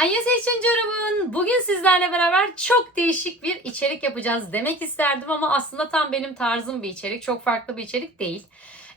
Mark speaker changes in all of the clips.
Speaker 1: Annyeonghaseyo Jorum'un bugün sizlerle beraber çok değişik bir içerik yapacağız demek isterdim ama aslında tam benim tarzım bir içerik. Çok farklı bir içerik değil.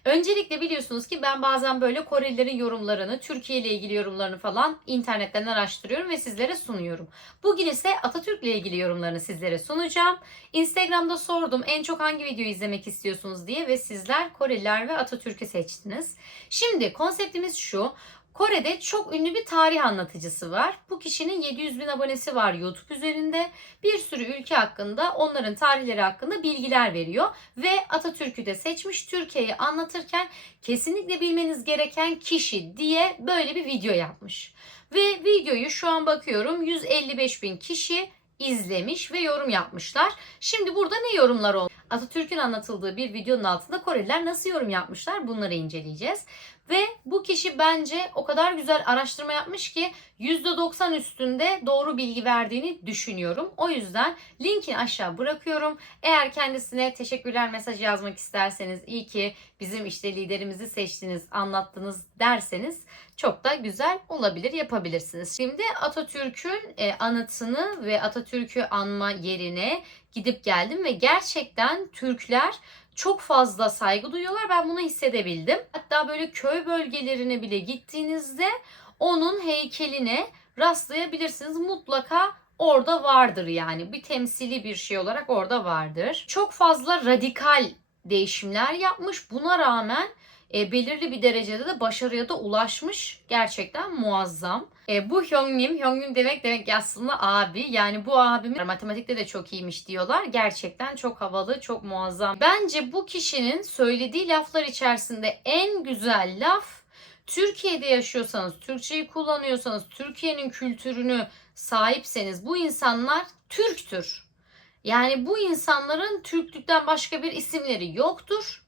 Speaker 1: Öncelikle biliyorsunuz ki ben bazen böyle Korelilerin yorumlarını, Türkiye ile ilgili yorumlarını falan internetten araştırıyorum ve sizlere sunuyorum. Bugün ise Atatürk ile ilgili yorumlarını sizlere sunacağım. Instagram'da sordum en çok hangi videoyu izlemek istiyorsunuz diye ve sizler Koreliler ve Atatürk'ü seçtiniz. Şimdi konseptimiz şu. Kore'de çok ünlü bir tarih anlatıcısı var. Bu kişinin 700 bin abonesi var YouTube üzerinde. Bir sürü ülke hakkında, onların tarihleri hakkında bilgiler veriyor. Ve Atatürk'ü de seçmiş Türkiye'yi anlatırken kesinlikle bilmeniz gereken kişi diye böyle bir video yapmış. Ve videoyu şu an bakıyorum 155 bin kişi izlemiş ve yorum yapmışlar. Şimdi burada ne yorumlar olmuş? Atatürk'ün anlatıldığı bir videonun altında Koreliler nasıl yorum yapmışlar bunları inceleyeceğiz. Ve bu kişi bence o kadar güzel araştırma yapmış ki %90 üstünde doğru bilgi verdiğini düşünüyorum. O yüzden linkini aşağı bırakıyorum. Eğer kendisine teşekkürler mesajı yazmak isterseniz iyi ki bizim işte liderimizi seçtiniz, anlattınız derseniz çok da güzel olabilir, yapabilirsiniz. Şimdi Atatürk'ün e, anıtını ve Atatürk'ü anma yerine gidip geldim ve gerçekten Türkler çok fazla saygı duyuyorlar. Ben bunu hissedebildim. Hatta böyle köy bölgelerine bile gittiğinizde onun heykeline rastlayabilirsiniz. Mutlaka orada vardır yani. Bir temsili bir şey olarak orada vardır. Çok fazla radikal değişimler yapmış. Buna rağmen e, belirli bir derecede de başarıya da ulaşmış. Gerçekten muazzam. E, bu Hyungnim, Hyungnim demek demek ki aslında abi. Yani bu abimiz matematikte de çok iyiymiş diyorlar. Gerçekten çok havalı, çok muazzam. Bence bu kişinin söylediği laflar içerisinde en güzel laf Türkiye'de yaşıyorsanız, Türkçeyi kullanıyorsanız, Türkiye'nin kültürünü sahipseniz bu insanlar Türktür. Yani bu insanların Türklükten başka bir isimleri yoktur.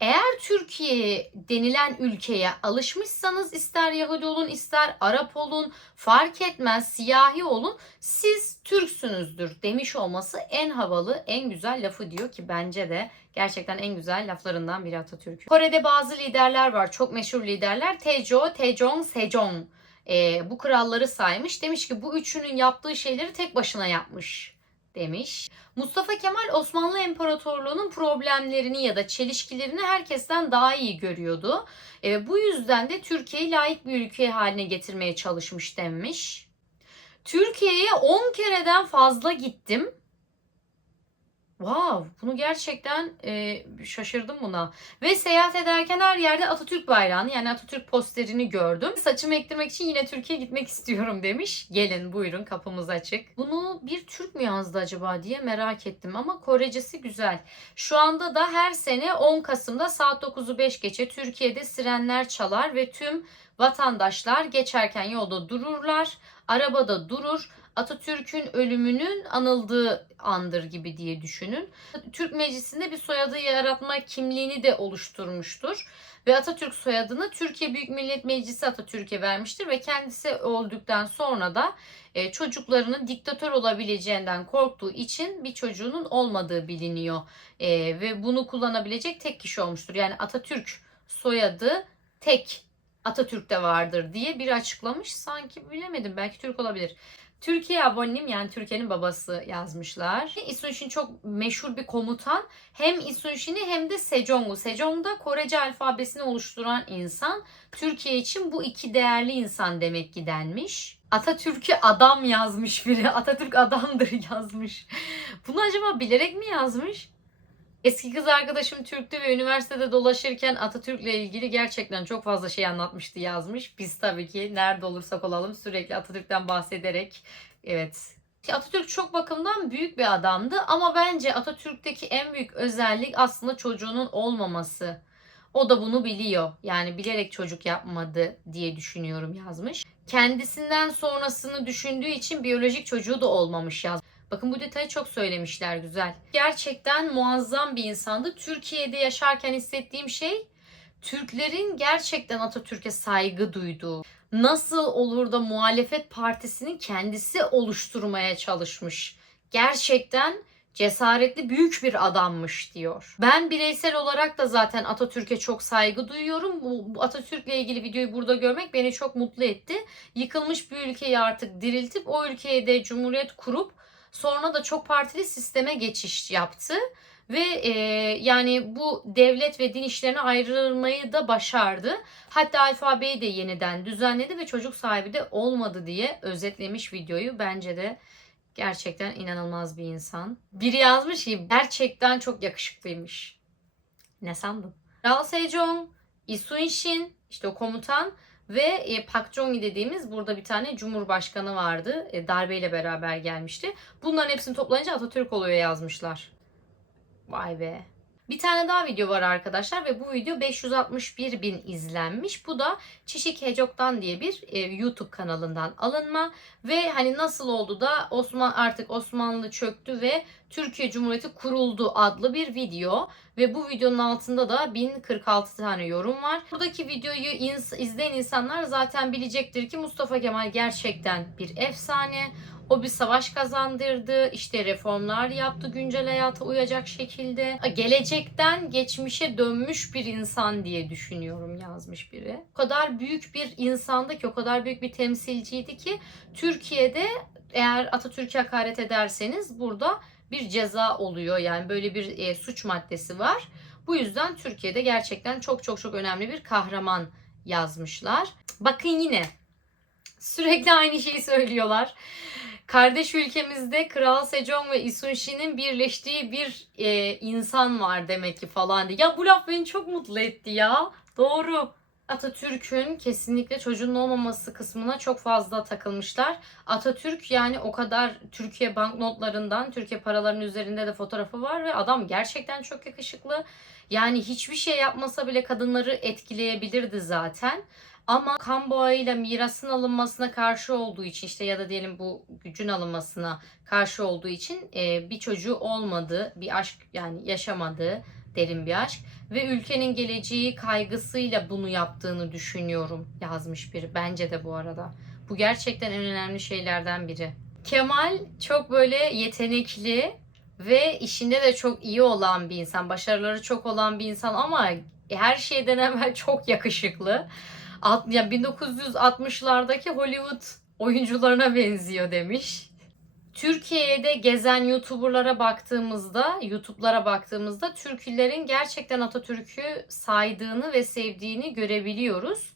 Speaker 1: Eğer Türkiye denilen ülkeye alışmışsanız ister Yahudi olun ister Arap olun fark etmez siyahi olun siz Türksünüzdür demiş olması en havalı en güzel lafı diyor ki bence de gerçekten en güzel laflarından biri Atatürk. Kore'de bazı liderler var çok meşhur liderler. Tejo, Tejong, Sejong ee, bu kralları saymış. Demiş ki bu üçünün yaptığı şeyleri tek başına yapmış demiş. Mustafa Kemal Osmanlı İmparatorluğu'nun problemlerini ya da çelişkilerini herkesten daha iyi görüyordu. E, bu yüzden de Türkiye'yi layık bir ülke haline getirmeye çalışmış demiş. Türkiye'ye 10 kereden fazla gittim. Wow, bunu gerçekten e, şaşırdım buna. Ve seyahat ederken her yerde Atatürk bayrağını yani Atatürk posterini gördüm. Saçımı ektirmek için yine Türkiye'ye gitmek istiyorum demiş. Gelin buyurun kapımız açık. Bunu bir Türk mü yazdı acaba diye merak ettim ama Korecesi güzel. Şu anda da her sene 10 Kasım'da saat 9'u 5 geçe Türkiye'de sirenler çalar ve tüm vatandaşlar geçerken yolda dururlar. Arabada durur. Atatürk'ün ölümünün anıldığı andır gibi diye düşünün. Türk Meclisi'nde bir soyadı yaratma kimliğini de oluşturmuştur. Ve Atatürk soyadını Türkiye Büyük Millet Meclisi Atatürk'e vermiştir ve kendisi öldükten sonra da e, çocuklarının diktatör olabileceğinden korktuğu için bir çocuğunun olmadığı biliniyor. E, ve bunu kullanabilecek tek kişi olmuştur. Yani Atatürk soyadı tek Atatürk'te vardır diye bir açıklamış. Sanki bilemedim belki Türk olabilir. Türkiye abonim yani Türkiye'nin babası yazmışlar. Isunşin çok meşhur bir komutan. Hem Isunşin'i hem de Sejong'u. Sejong da Korece alfabesini oluşturan insan. Türkiye için bu iki değerli insan demek ki denmiş. Atatürk'ü adam yazmış biri. Atatürk adamdır yazmış. Bunu acaba bilerek mi yazmış? Eski kız arkadaşım Türktü ve üniversitede dolaşırken Atatürk'le ilgili gerçekten çok fazla şey anlatmıştı yazmış. Biz tabii ki nerede olursak olalım sürekli Atatürk'ten bahsederek evet Atatürk çok bakımdan büyük bir adamdı ama bence Atatürk'teki en büyük özellik aslında çocuğunun olmaması. O da bunu biliyor. Yani bilerek çocuk yapmadı diye düşünüyorum yazmış. Kendisinden sonrasını düşündüğü için biyolojik çocuğu da olmamış yazmış. Bakın bu detayı çok söylemişler güzel. Gerçekten muazzam bir insandı. Türkiye'de yaşarken hissettiğim şey Türklerin gerçekten Atatürk'e saygı duyduğu. Nasıl olur da muhalefet partisinin kendisi oluşturmaya çalışmış. Gerçekten cesaretli büyük bir adammış diyor. Ben bireysel olarak da zaten Atatürk'e çok saygı duyuyorum. Bu, Atatürk'le ilgili videoyu burada görmek beni çok mutlu etti. Yıkılmış bir ülkeyi artık diriltip o ülkeye de cumhuriyet kurup sonra da çok partili sisteme geçiş yaptı. Ve e, yani bu devlet ve din işlerine ayrılmayı da başardı. Hatta alfabeyi de yeniden düzenledi ve çocuk sahibi de olmadı diye özetlemiş videoyu. Bence de gerçekten inanılmaz bir insan. Biri yazmış ki gerçekten çok yakışıklıymış. Ne sandın? Rao Sejong, Lee Sun-shin, işte o komutan ve e, Park Jong-hee dediğimiz burada bir tane cumhurbaşkanı vardı. E, darbeyle beraber gelmişti. Bunların hepsini toplayınca Atatürk oluyor yazmışlar. Vay be. Bir tane daha video var arkadaşlar ve bu video 561 bin izlenmiş. Bu da Çişik Hecok'tan diye bir e, YouTube kanalından alınma ve hani nasıl oldu da Osman artık Osmanlı çöktü ve Türkiye Cumhuriyeti kuruldu adlı bir video ve bu videonun altında da 1046 tane yorum var. Buradaki videoyu ins- izleyen insanlar zaten bilecektir ki Mustafa Kemal gerçekten bir efsane. O bir savaş kazandırdı, işte reformlar yaptı güncel hayata uyacak şekilde. Gelecekten geçmişe dönmüş bir insan diye düşünüyorum yazmış biri. O kadar büyük bir insandı ki, o kadar büyük bir temsilciydi ki Türkiye'de eğer Atatürk'e hakaret ederseniz burada bir ceza oluyor. Yani böyle bir e, suç maddesi var. Bu yüzden Türkiye'de gerçekten çok çok çok önemli bir kahraman yazmışlar. Bakın yine sürekli aynı şeyi söylüyorlar. Kardeş ülkemizde Kral Sejong ve Isunshi'nin birleştiği bir e, insan var demek ki falan diye. Ya bu laf beni çok mutlu etti ya. Doğru. Atatürk'ün kesinlikle çocuğun olmaması kısmına çok fazla takılmışlar. Atatürk yani o kadar Türkiye banknotlarından, Türkiye paralarının üzerinde de fotoğrafı var ve adam gerçekten çok yakışıklı. Yani hiçbir şey yapmasa bile kadınları etkileyebilirdi zaten. Ama kan bağıyla mirasın alınmasına karşı olduğu için işte ya da diyelim bu gücün alınmasına karşı olduğu için e, bir çocuğu olmadı, bir aşk yani yaşamadı derin bir aşk ve ülkenin geleceği kaygısıyla bunu yaptığını düşünüyorum yazmış biri. Bence de bu arada. Bu gerçekten en önemli şeylerden biri. Kemal çok böyle yetenekli ve işinde de çok iyi olan bir insan. Başarıları çok olan bir insan ama her şeyden evvel çok yakışıklı. Alt, ya 1960'lardaki Hollywood oyuncularına benziyor demiş. Türkiye'de gezen YouTuber'lara baktığımızda, YouTube'lara baktığımızda Türklerin gerçekten Atatürk'ü saydığını ve sevdiğini görebiliyoruz.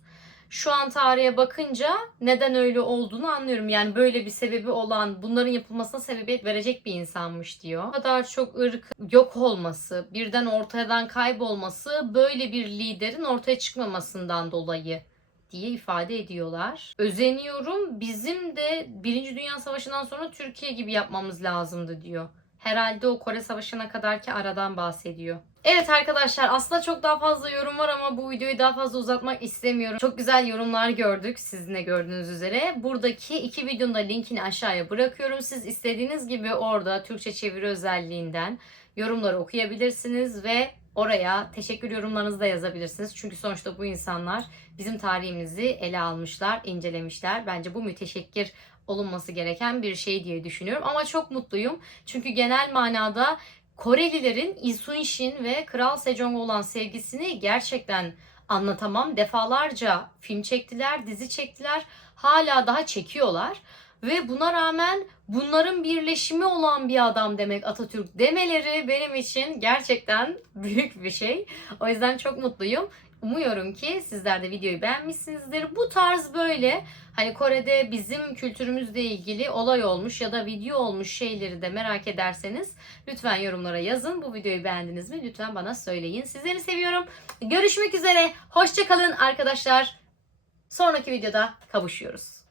Speaker 1: Şu an tarihe bakınca neden öyle olduğunu anlıyorum. Yani böyle bir sebebi olan, bunların yapılmasına sebebiyet verecek bir insanmış diyor. Bu kadar çok ırk yok olması, birden ortadan kaybolması böyle bir liderin ortaya çıkmamasından dolayı diye ifade ediyorlar. Özeniyorum. Bizim de Birinci Dünya Savaşı'ndan sonra Türkiye gibi yapmamız lazımdı diyor. Herhalde o Kore Savaşı'na kadarki aradan bahsediyor. Evet arkadaşlar aslında çok daha fazla yorum var ama bu videoyu daha fazla uzatmak istemiyorum. Çok güzel yorumlar gördük sizin de gördüğünüz üzere. Buradaki iki videonun da linkini aşağıya bırakıyorum. Siz istediğiniz gibi orada Türkçe çeviri özelliğinden yorumları okuyabilirsiniz ve oraya teşekkür yorumlarınızı da yazabilirsiniz. Çünkü sonuçta bu insanlar bizim tarihimizi ele almışlar, incelemişler. Bence bu müteşekkir olunması gereken bir şey diye düşünüyorum. Ama çok mutluyum. Çünkü genel manada Korelilerin Isunshin ve Kral Sejong'a olan sevgisini gerçekten anlatamam. Defalarca film çektiler, dizi çektiler. Hala daha çekiyorlar. Ve buna rağmen bunların birleşimi olan bir adam demek Atatürk demeleri benim için gerçekten büyük bir şey. O yüzden çok mutluyum. Umuyorum ki sizler de videoyu beğenmişsinizdir. Bu tarz böyle hani Kore'de bizim kültürümüzle ilgili olay olmuş ya da video olmuş şeyleri de merak ederseniz lütfen yorumlara yazın. Bu videoyu beğendiniz mi? Lütfen bana söyleyin. Sizleri seviyorum. Görüşmek üzere. Hoşçakalın arkadaşlar. Sonraki videoda kavuşuyoruz.